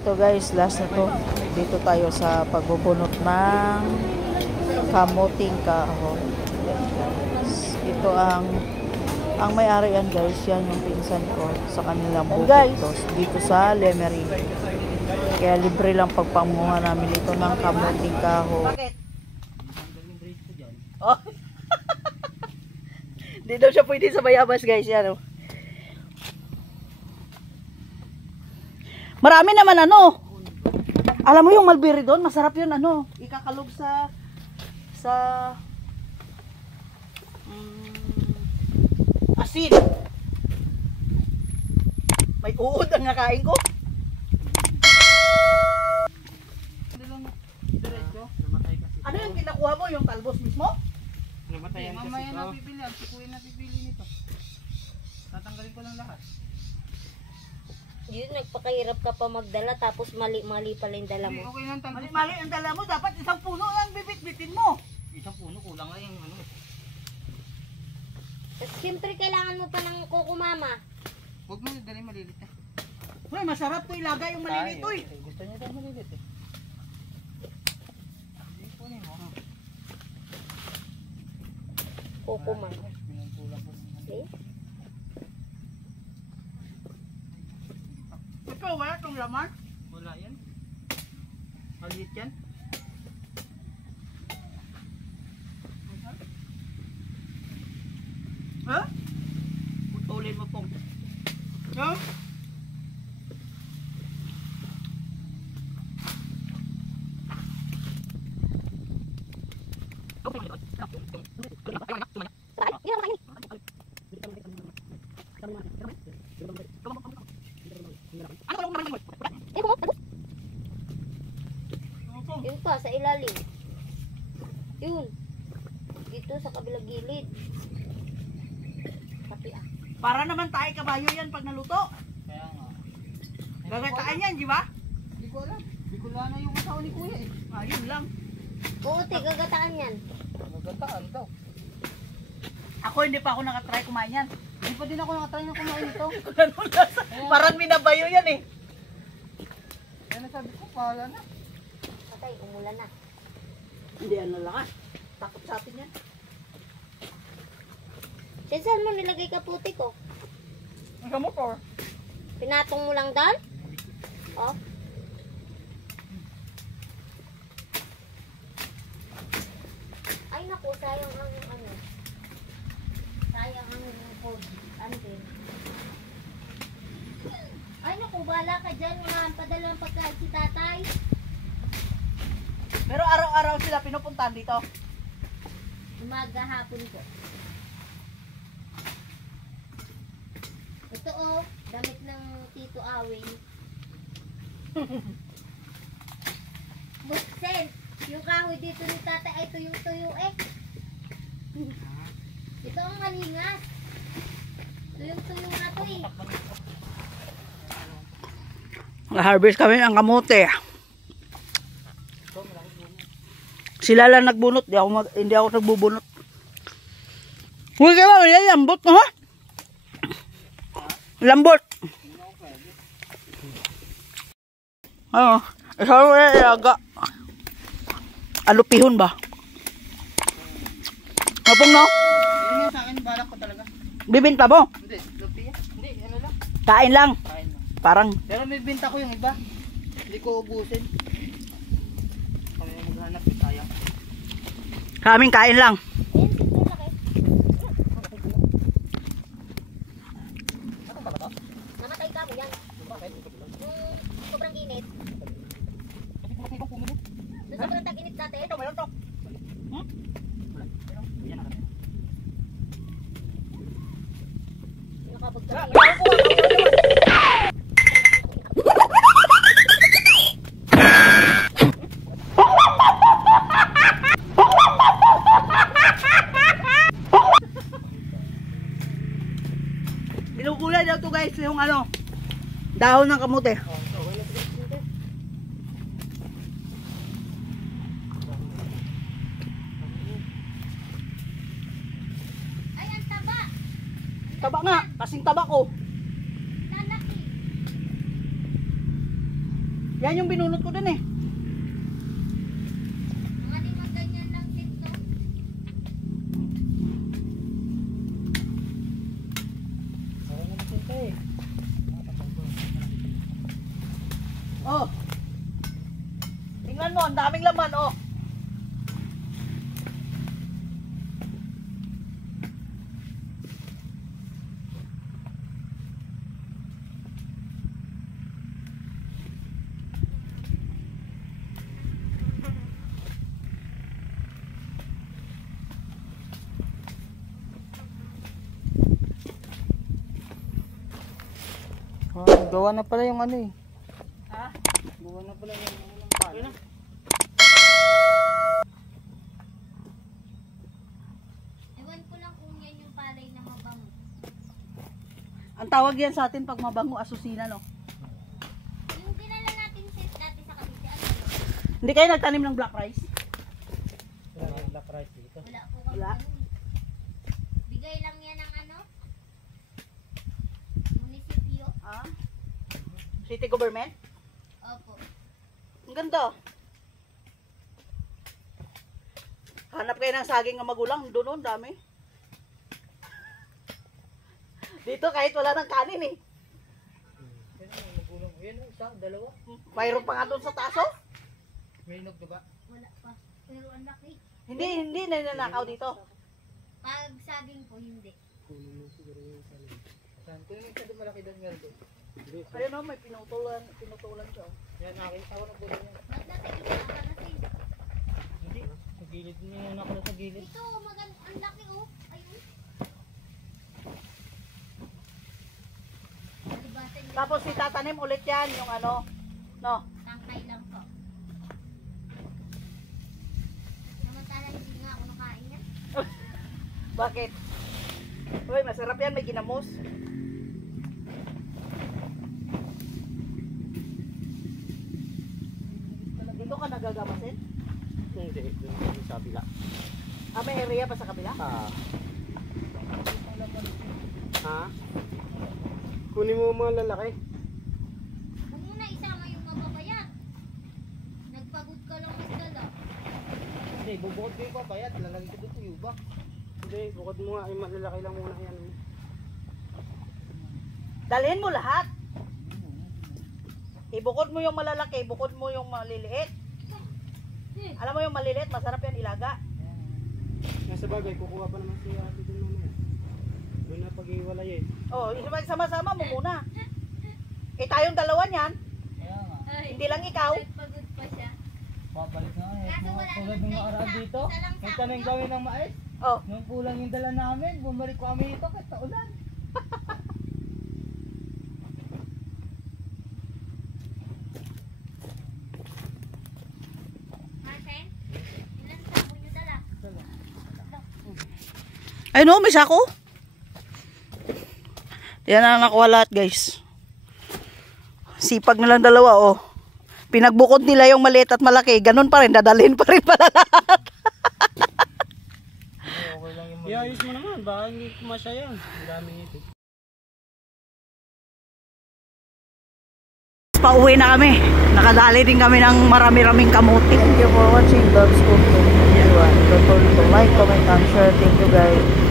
Ito guys, last na to. Dito tayo sa pagbubunot ng kamuting kahoy. Ito ang may-ari yan guys, yan yung pinsan ko sa kanilang bukid dito sa Lemery. Kaya libre lang pagpanguha namin ito ng kamuting kahoy. Bakit? Oh. Hindi daw siya pwede sa bayabas guys, yan oh. Marami naman ano. Alam mo yung mulberry doon, masarap yun ano. Ikakalog sa asin. May uod ang nakain ko. Ano yung kinakuha mo? Yung talbos mismo? Namatayan kasi mamaya na pipili. Ang sikuin na pipili nito. Tatanggalin ko lang lahat. Yun, nagpakahirap ka pa magdala tapos mali-mali pala yung dala mo. Okay lang talbos. Mali ang dala mo. Dapat isang puno lang bibit-bitin mo. Isang puno, kulang nga yung ano. At siyempre kailangan mo pa ng kukumama. Huwag mo dali malilit eh. Uy, masarap to ilagay yung maliliit uy. Gusto niya daw malilit eh. Ipunin mo. Kukumama. Pinuntulan ko. Okay? Ito, wala itong laman. Wala yan. Maliit yan. Ha? Putulin mo pong. Ha? Yun pa, sa ilalim. Yun. Dito sa kabilang gilid. Pati ah. Para naman tayo kabayo yan pag naluto. Kaya nga. Gagataan yan, di ba? Hindi ko alam. Hindi ko alam na yung asawa ni kuya eh. Yun lang. Oo, te, gagataan yan. Magataan daw. Ako hindi pa ako nakatry kumain yan. Hindi pa din ako nakatry na kumain ito. Ganun lasa. Parang minabayo yan eh. Kaya nasabi ko, pahala na. Patay, umulan na. Hindi ano lang ah. Takot sa atin yan. Saan mo nilagay kaputi ko? Ang motor. Pinatong mo lang doon? Oh. Ay naku, sayang ang ano. Sayang ang food. Ano din? Ay naku, bala ka dyan. Wala padala ng pagkain si tatay. Pero araw-araw sila pinupuntahan dito. Umaga hapon ko. Ito oh, damit ng Tito Awing. Buksen, yung kahoy dito ni tatay ay tuyong-tuyo eh. Ito ang malingas. Tuyong-tuyo na to eh. Na-harvest kami ang kamote. Sila lang nagbunot, hindi ako nagbubunot. Huwag ka ba, yan, lambot no ha? Lambot. Ano, isa ko na ilaga. Alupihon ba? Napong no? Yun nga sa akin, balak ko talaga. Bibinta mo? Hindi, lupi yan. Hindi, ano lang. Kain lang. Kain lang. Parang, Pero may binta ko yung iba. Hindi ko ubusin. Kami maghanap, sayang. kaming kain lang. Ayan, dito laki. Namatay ka mo yan. Yung sobrang init. Yung sobrang tag-init dati. Ito, mayroon to. Nakapagkakita. Binugulay daw to guys, yung ano, dahon ng kamote. Ay, ang taba. Taba nga, kasing taba ko. Lalaki. Yan yung binunot ko dun eh. Mga limang ganyan lang dito. Ako na dito eh. Oh. Tingnan mo, ang daming laman, oh. Gawa na pala yung ano eh. Ha? Gawa na pala yung ano ng pala. Ewan ko lang kung yan yung palay na mabango. Ang tawag yan sa atin pag mabango, asusina, no? Yung dinala natin set dati sa Cavite, ano yun? Hindi kayo nagtanim ng black rice? Wala yung black rice dito. Wala po kami Wala? ganun. Bigay lang yan ng ano? Munisipyo. Ah? City government? Opo. Ang ganda. Hanap kayo ng saging ng magulang. Doon, ang dami. Dito kahit wala ng kanin eh. Yan ang magulang. Yan ang isa, dalawa. Mayroon pa nga doon sa taso. May inog diba? Wala pa. Pero ang laki. Hindi nananakaw dito. Pag saging po, hindi. Kunin mo siguro yung salim. Saan? Kunin mo yung salim malaki doon nga doon. Ayun o, may pinutulan siya. Oh. Yan, akin. Ako na doon yan. Ba't nasa gitna ka na sis? Hindi. Sa gilid niya yan ako na sa gilid. Ito, ang laki oh. Ayun. Alibasan din. Tapos itatanim ulit yan, yung ano, no? Tangkay lang po. Samantala hindi nga ako nakain yan. Bakit? Uy, masarap yan, may ginamos. Dito ka nagagamasin? Hindi. Doon sa kabila. Ah, may area pa sa kabila? Ha? Kunin mo mga lalaki. Huwag mo na isama yung mababayat. Nagpagod ka lang magdala. Hindi, bubukod ko yung papayat. Lalagay ko dito yung iba. Hindi, bukod mo nga. Yung malalaki lang muna yan. Dalhin mo lahat. Ibukod mo yung malalaki, ibukod mo yung maliliit. Alam mo yung maliliit, masarap yan ilaga. Nasa bagay, kukuha pa naman siya dito naman. Doon na pag-iwalay eh. Oh, sama-sama mo muna. Eh tayong dalawa niyan, Kaya nga. hindi lang ikaw. Nagpagod pa siya. Babalik na nga. Kaso wala Tulad naman ng tayo nakaraan sa- dito. isa lang sa May tanim akin, kami ng mais. Oh, Nung kulang yung dala namin, bumalik kami dito kahit taulan. Martin, ilan sako nyo dala? ay no, may sako. Yan ang nakuha lahat, guys. Sipag nilang dalawa, oh. Pinagbukod nila yung maliit at malaki, ganun pa rin, dadalhin pa rin pala lahat. Okay lang yung ayos mo naman, baka hindi kumasya yan. Ang dami ito. Pauwi na kami. Nakadali din kami ng marami-raming kamuti. Thank you for watching God's Cooking. Don't forget to like, comment, and share. Thank you guys.